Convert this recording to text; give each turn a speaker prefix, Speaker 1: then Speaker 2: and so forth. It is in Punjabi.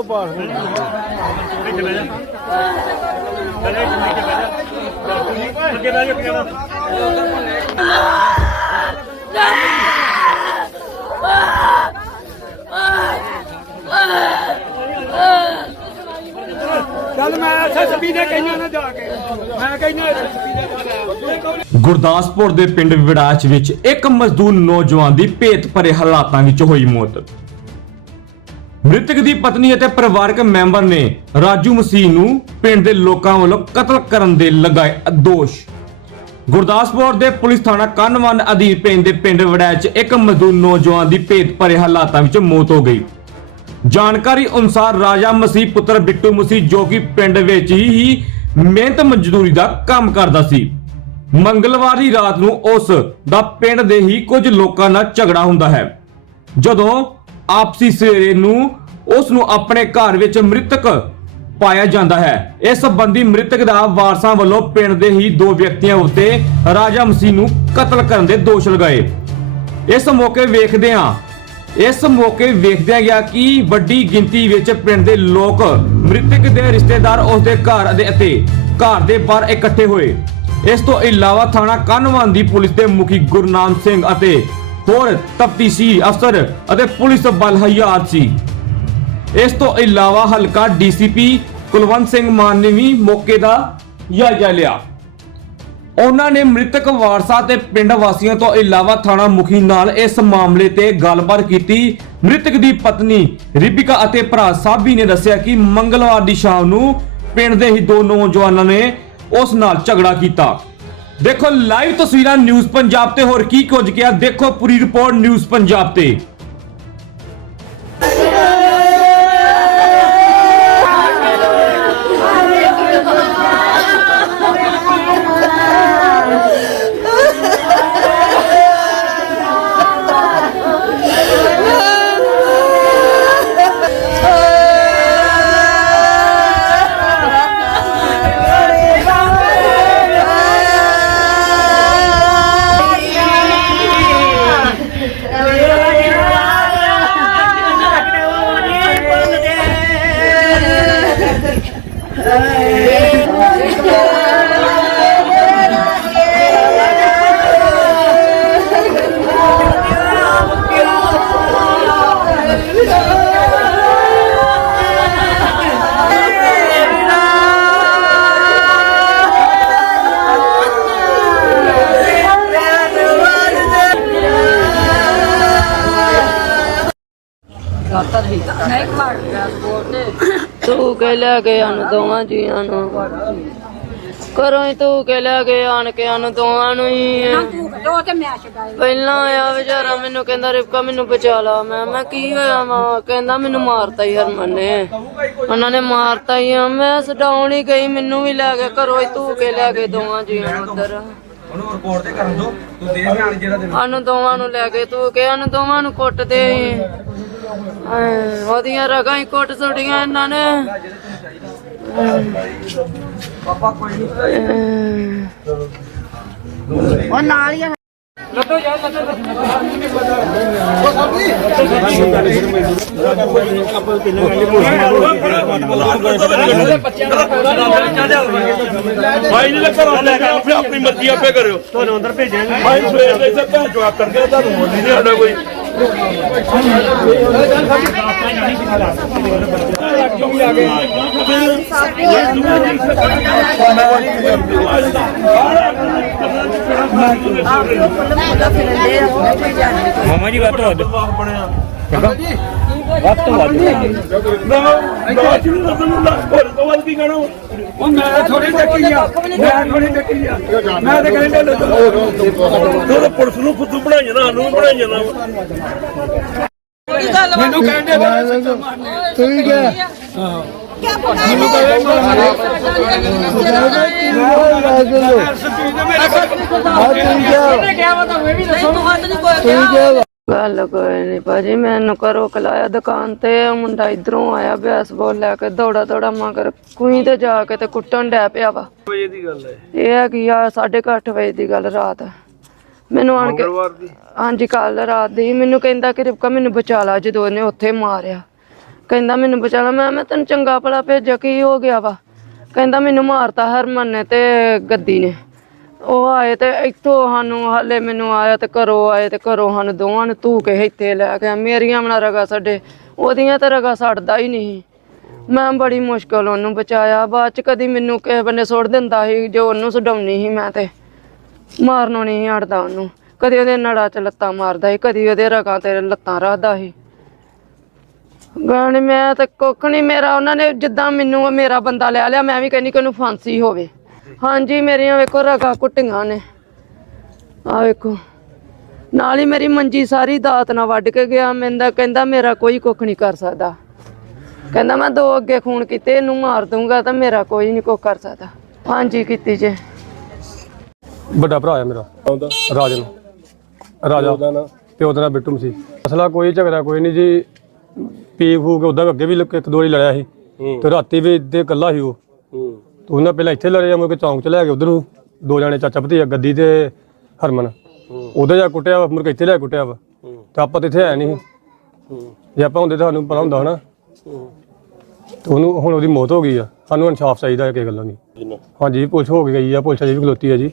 Speaker 1: ਉਹ ਪਾਸ
Speaker 2: ਅੱਗੇ
Speaker 1: ਚੱਲ ਮੈਂ ਐਸਐਸਪੀ ਦੇ ਕਈਆਂ ਨਾਲ ਜਾ ਕੇ। ਮੈਂ ਕਹਿੰਦਾ ਐਸਐਸਪੀ ਦੇ
Speaker 3: ਗੁਰਦਾਸਪੁਰ ਦੇ ਪਿੰਡ ਵਿੜਾਚ ਵਿੱਚ ਇੱਕ ਮਜ਼ਦੂਰ ਨੌਜਵਾਨ ਦੀ ਭੇਤ ਭਰੇ ਹਾਲਾਤਾਂ ਵਿੱਚ ਹੋਈ ਮੌਤ। ਮ੍ਰਿਤਕ ਦੀ ਪਤਨੀ ਅਤੇ ਪਰਿਵਾਰਕ ਮੈਂਬਰ ਨੇ ਰਾਜੂ ਮਸੀਹ ਨੂੰ ਪਿੰਡ ਦੇ ਲੋਕਾਂ ਵੱਲੋਂ ਕਤਲ ਕਰਨ ਦੇ ਲਗਾਏ ਦੋਸ਼। ਗੁਰਦਾਸਪੁਰ ਦੇ ਪੁਲਿਸ ਥਾਣਾ ਕੰਨਵਨ ਅਧੀਨ ਪੈਂਦੇ ਪਿੰਡ ਵਿੜਾਚ ਇੱਕ ਮਜ਼ਦੂਰ ਨੌਜਵਾਨ ਦੀ ਭੇਤ ਭਰੇ ਹਾਲਾਤਾਂ ਵਿੱਚ ਮੌਤ ਹੋ ਗਈ। ਜਾਣਕਾਰੀ ਅਨੁਸਾਰ ਰਾਜਾ ਮਸੀਹ ਪੁੱਤਰ ਬਿੱਟੂ ਮਸੀਹ ਜੋ ਕਿ ਪਿੰਡ ਵਿੱਚ ਹੀ ਹੀ ਮਿਹਨਤ ਮਜ਼ਦੂਰੀ ਦਾ ਕੰਮ ਕਰਦਾ ਸੀ। ਮੰਗਲਵਾਰ ਦੀ ਰਾਤ ਨੂੰ ਉਸ ਦਾ ਪਿੰਡ ਦੇ ਹੀ ਕੁਝ ਲੋਕਾਂ ਨਾਲ ਝਗੜਾ ਹੁੰਦਾ ਹੈ। ਜਦੋਂ ਆਪਸੀ ਸਵੇਰੇ ਨੂੰ ਉਸ ਨੂੰ ਆਪਣੇ ਘਰ ਵਿੱਚ ਮ੍ਰਿਤਕ ਪਾਇਆ ਜਾਂਦਾ ਹੈ। ਇਸ ਸੰਬੰਧੀ ਮ੍ਰਿਤਕ ਦਾ ਵਾਰਸਾਂ ਵੱਲੋਂ ਪਿੰਡ ਦੇ ਹੀ ਦੋ ਵਿਅਕਤੀਆਂ ਉੱਤੇ ਰਾਜਾ ਮਸੀਹ ਨੂੰ ਕਤਲ ਕਰਨ ਦੇ ਦੋਸ਼ ਲਗਾਏ। ਇਸ ਮੌਕੇ ਵੇਖਦੇ ਹਾਂ ਇਸ ਮੌਕੇ ਵੇਖਦਿਆਂ ਗਿਆ ਕਿ ਵੱਡੀ ਗਿਣਤੀ ਵਿੱਚ ਪਿੰਡ ਦੇ ਲੋਕ ਮ੍ਰਿਤਕ ਦੇ ਰਿਸ਼ਤੇਦਾਰ ਉਸ ਦੇ ਘਰ ਦੇ ਅਤੇ ਘਰ ਦੇ ਬਾਹਰ ਇਕੱਠੇ ਹੋਏ। ਇਸ ਤੋਂ ਇਲਾਵਾ ਥਾਣਾ ਕਾਨਵਾਨ ਦੀ ਪੁਲਿਸ ਦੇ ਮੁਖੀ ਗੁਰਨਾਮ ਸਿੰਘ ਅਤੇ ਹੋਰ ਤਫਤੀਸ਼ੀ ਅਫਸਰ ਅਤੇ ਪੁਲਿਸ ਬਲ ਹਯਾਤ ਸੀ। ਇਸ ਤੋਂ ਇਲਾਵਾ ਹਲਕਾ ਡੀਸੀਪੀ ਕੁਲਵੰਤ ਸਿੰਘ ਮਾਨ ਨੇ ਵੀ ਮੌਕੇ ਦਾ ਜਾਇਜ਼ਾ ਲਿਆ। ਉਹਨਾਂ ਨੇ ਮ੍ਰਿਤਕ ਵਾਰਸਾ ਤੇ ਪਿੰਡ ਵਾਸੀਆਂ ਤੋਂ ਇਲਾਵਾ ਥਾਣਾ ਮੁਖੀ ਨਾਲ ਇਸ ਮਾਮਲੇ ਤੇ ਗੱਲਬਾਤ ਕੀਤੀ। ਮ੍ਰਿਤਕ ਦੀ ਪਤਨੀ ਰਿਬਿਕਾ ਅਤੇ ਭਰਾ ਸਾਬੀ ਨੇ ਦੱਸਿਆ ਕਿ ਮੰਗਲਵਾਰ ਦੀ ਸ਼ਾਮ ਨੂੰ ਪਿੰਡ ਦੇ ਹੀ ਦੋ ਨੌਜਵਾਨਾਂ ਨੇ ਉਸ ਨਾਲ ਝਗੜਾ ਕੀਤਾ। ਦੇਖੋ ਲਾਈਵ ਤਸਵੀਰਾਂ ਨਿਊਜ਼ ਪੰਜਾਬ ਤੇ, ਹੋਰ ਕੀ ਕੁਝ ਗਿਆ ਦੇਖੋ ਪੂਰੀ ਰਿਪੋਰਟ ਨਿਊਜ਼ ਪੰਜਾਬ ਤੇ।
Speaker 4: ਤੂੰ ਕੇ ਲੈ ਕੇ ਆਨ ਦੋਵਾਂ ਜੀਆਂ ਨੂੰ ਕਰੋ ਹੀ ਤੂੰ ਕੇ ਲੈ ਕੇ ਆਣ ਕੇ ਆਨ ਦੋਵਾਂ ਨੂੰ ਹੀ ਪਹਿਲਾਂ ਆਇਆ ਵਿਚਾਰਾ ਮੈਨੂੰ ਕਹਿੰਦਾ ਰਿਪਕਾ ਮੈਨੂੰ ਬਚਾ ਲਾ ਮੈਂ ਮੈਂ ਕੀ ਹੋਇਆ ਮਾਂ ਕਹਿੰਦਾ ਮੈਨੂੰ ਮਾਰਤਾ ਹੀ ਹਰਮਨ ਨੇ ਉਹਨਾਂ ਨੇ ਮਾਰਤਾ ਹੀ ਆ ਮੈਂ ਸਡਾਉਣ ਹੀ ਗਈ ਮੈਨੂੰ ਵੀ ਲੈ ਕੇ ਘਰੋਂ ਹੀ ਤੂੰ ਕੇ ਲੈ ਕੇ ਦੋਵਾਂ ਜੀਆਂ ਨੂੰ ਉਧਰ
Speaker 5: ਉਹਨੂੰ ਰਿਪੋਰਟ ਤੇ ਕਰਨ ਦੋ ਤੂੰ ਦੇ ਬਿਆਨ ਜਿਹੜਾ ਦੇ
Speaker 4: ਦੋਵਾਂ ਨੂੰ ਲੈ ਕੇ, ਤੂੰ ਕੇ ਸਾਨੂੰ ਦੋਵਾਂ ਨੂੰ ਕੁੱਟਦੇ ਸੀ। ਉਹਦੀਆਂ ਰਗਾਂ ਹੀ ਕੁੱਟ ਸੁੱਟੀਆਂ ਇਹਨਾਂ ਨੇ।
Speaker 5: ਪਾਪਾ ਕੋਈ ਨਹੀਂ
Speaker 4: ਐਂ,
Speaker 6: ਉਹ ਨਾਲ ਹੀ ਆ।
Speaker 2: ਭਾਈ ਨੇ ਘਰੋਂ ਲੈ ਕੇ ਆਪੇ ਆਪਣੀ ਮਰਜ਼ੀ ਆਪੇ ਕਰਿਓ। ਤੁਹਾਨੂੰ ਅੰਦਰ ਭੇਜਾਂਗੇ ਭਾਈ ਸਵੇਰ ਦੇ ਸਭ ਭੈਣ ਜਵਾਬ ਕਰਕੇ ਤੁਹਾਨੂੰ ਮੋਦੀ ਨਹੀਂ ਸਾਡਾ ਕੋਈ। ਮਾਮਾ ਜੀ, ਵੱਧ ਤੋਂ ਵੱਧ। ਬਣਿਆ ਵੱਧ ਤੋਂ ਵੱਧ।
Speaker 1: ਉਹ ਮੈਂ ਥੋੜੀ ਚੱਕੀ ਆ। ਮੈਂ ਥੋੜੀ ਚੱਕੀ ਆ। ਮੈਂ ਤੇ ਕਹਿੰਦਾ
Speaker 2: ਤੂੰ ਪੁਲਿਸ ਨੂੰ ਫੁੱਦੂ ਬਣਾਈ ਜਾਣਾ ਸਾਨੂੰ ਵੀ ਬਣਾਈ ਜਾਣਾ
Speaker 1: ਮੈਨੂੰ ਕਹਿੰਦੇ ਤੂੰ ਹੀ ਗਿਆ
Speaker 4: ਗੱਲ ਕੋਈ ਨਹੀਂ ਭਾਜੀ ਮੈਨੂੰ ਘਰੋਂ ਕਲਾਇਆ ਦੁਕਾਨ ਤੇ ਉਹ ਮੁੰਡਾ ਇਧਰੋਂ ਆਇਆ ਬੈਸਬਾਲ ਲੈ ਕੇ ਦੌੜਾ ਦੌੜਾ ਮਗਰ ਕੁਈ ਤੇ ਜਾ ਕੇ ਤੇ ਕੁੱਟਣ ਡੈ ਪਿਆ ਵਾ।
Speaker 2: ਵਜੇ ਦੀ ਗੱਲ ਹੈ।
Speaker 4: ਇਹ ਹੈ ਕਿ ਆ 8:30 ਵਜੇ ਦੀ ਗੱਲ ਰਾਤ। ਮੈਨੂੰ ਆਣ ਕੇ ਹਾਂਜੀ ਕੱਲ ਰਾਤ ਦੀ। ਮੈਨੂੰ ਕਹਿੰਦਾ ਕਿ ਰਿਪਕਾ ਮੈਨੂੰ ਬਚਾ ਲਾ ਜਦੋਂ ਉਹਨੇ ਉੱਥੇ ਮਾਰਿਆ। ਕਹਿੰਦਾ ਮੈਨੂੰ ਬਚਾ ਲਾ। ਮੈਂ ਮੈਂ ਤੈਨੂੰ ਚੰਗਾ ਭਲਾ ਭੇਜਿਆ ਕੀ ਹੋ ਗਿਆ ਵਾ? ਕਹਿੰਦਾ ਮੈਨੂੰ ਮਾਰਤਾ ਹਰਮਨ ਨੇ ਤੇ ਗੱਦੀ ਨੇ। ਉਹ ਆਏ ਤੇ ਇੱਥੋਂ ਸਾਨੂੰ ਹਾਲੇ ਮੈਨੂੰ ਆਇਆ ਤੇ ਘਰੋਂ ਆਏ ਤੇ ਘਰੋਂ ਸਾਨੂੰ ਦੋਵਾਂ ਨੂੰ ਧੂ ਕੇ ਇੱਥੇ ਲੈ ਗਿਆ। ਮੇਰੀਆਂ ਮਨਾ ਰਗਾ ਸਾਡੇ ਉਹਦੀਆਂ ਤਾਂ ਰਗਾ ਛੱਡਦਾ ਹੀ ਨਹੀਂ। ਮੈਂ ਬੜੀ ਮੁਸ਼ਕਲ ਉਹਨੂੰ ਬਚਾਇਆ। ਬਾਅਦ ਚ ਕਦੀ ਮੈਨੂੰ ਕਿਸੇ ਬੰਨੇ ਸੁੱਟ ਦਿੰਦਾ ਸੀ ਜੋ ਉਹਨੂੰ ਛਡਾਉਣੀ ਸੀ ਮੈਂ ਤੇ। ਮਾਰਨੋਂ ਨਹੀਂ ਹਟਦਾ ਉਹਨੂੰ। ਕਦੇ ਉਹਦੇ ਨੜਾ ਚ ਲੱਤਾਂ ਮਾਰਦਾ ਸੀ, ਕਦੀ ਉਹਦੇ ਰਗਾਂ ਤੇ ਲੱਤਾਂ ਰੱਖਦਾ ਸੀ। ਗਾਣੇ ਮੈਂ ਤਾਂ ਕੁੱਖ ਨਹੀਂ ਮੇਰਾ ਉਹਨਾਂ ਨੇ ਜਿੱਦਾਂ ਮੈਨੂੰ ਮੇਰਾ ਬੰਦਾ ਲੈ ਲਿਆ, ਮੈਂ ਵੀ ਕਹਿੰਦੀ ਕਿ ਉਹਨੂੰ ਫਾਂਸੀ ਹੋਵੇ। ਹਾਂਜੀ, ਮੇਰੀਆਂ ਵੇਖੋ ਰਗਾਂ ਕੁੱਟੀਆਂ ਨੇ। ਆ ਵੇਖੋ। ਨਾਲ ਹੀ ਮੇਰੀ ਮੰਜੀ ਸਾਰੀ ਦਾਤ ਨਾਲ ਵੱਢ ਕੇ ਗਿਆ, ਮੈਂਦਾ ਕਹਿੰਦਾ ਮੇਰਾ ਕੋਈ ਕੁੱਖ ਨਹੀਂ ਕਰ ਸਕਦਾ। ਕਹਿੰਦਾ ਮੈਂ ਦੋ ਅੱਗੇ ਖੂਨ ਕੀਤੇ, ਇਹਨੂੰ ਮਾਰ ਦੂੰਗਾ ਤਾਂ ਮੇਰਾ ਕੋਈ ਨਹੀਂ ਕੁੱਖ ਕਰ ਸਕਦਾ। ਹਾਂਜੀ, ਕੀਤੀ ਜੇ।
Speaker 7: ਵੱਡਾ ਭਰਾ ਹੈ ਮੇਰਾ। ਰਾਜਨ ਰਾਜਾ ਤੇ ਉਹਦਾ ਨਾਮ ਬਿੱਟੂ ਸੀ। ਅਸਲਾ ਕੋਈ ਝਗੜਾ ਕੋਈ ਨਹੀਂ ਜੀ। ਪੀ ਫੂ ਕੇ ਉਦਾਂ ਅੱਗੇ ਵੀ ਲ- ਇੱਕ ਦੋ ਵਾਰੀ ਲੜਿਆ ਸੀ। ਤੇ ਰਾਤੀ ਵੀ ਇੱਦੇ ਇਕੱਲਾ ਸੀ ਉਹ। ਤੇ ਉਹਨਾਂ ਪਹਿਲਾਂ ਇੱਥੇ ਲੜਿਆ ਮੁੜ ਕੇ ਚੌਂਕ ਚ ਲੈ ਕੇ ਉਧਰੋਂ। ਦੋ ਜਾਣੇ ਚਾਚਾ ਭਤੀਜਾ ਗੱਦੀ ਤੇ ਹਰਮਨ। ਉਹਦੇ ਜਾ ਕੁੱਟਿਆ ਵਾ ਮੁੜ ਕੇ ਇੱਥੇ ਲੈ ਕੇ ਕੁੱਟਿਆ ਵਾ। ਤੇ ਆਪਾਂ ਤੇ ਇੱਥੇ ਹੈ ਨਹੀਂ ਸੀ। ਜੇ ਆਪਾਂ ਹੁੰਦੇ ਤਾਂ ਸਾਨੂੰ ਪਤਾ ਹੁੰਦਾ ਹਨਾ। ਤੇ ਉਹਨੂੰ ਹੁਣ ਉਹਦੀ ਮੌਤ ਹੋ ਗਈ ਆ। ਸਾਨੂੰ ਇਨਸਾਫ ਚਾਹੀਦਾ ਹੈ ਕਿਸੇ ਗੱਲੋਂ ਨਹੀਂ। ਹਾਂਜੀ ਪੁਲਿਸ ਹੋ ਕੇ ਗਈ ਆ। ਪੁਲਿਸ ਅਜੇ ਵੀ ਖਲੋਤੀ ਆ ਜੀ।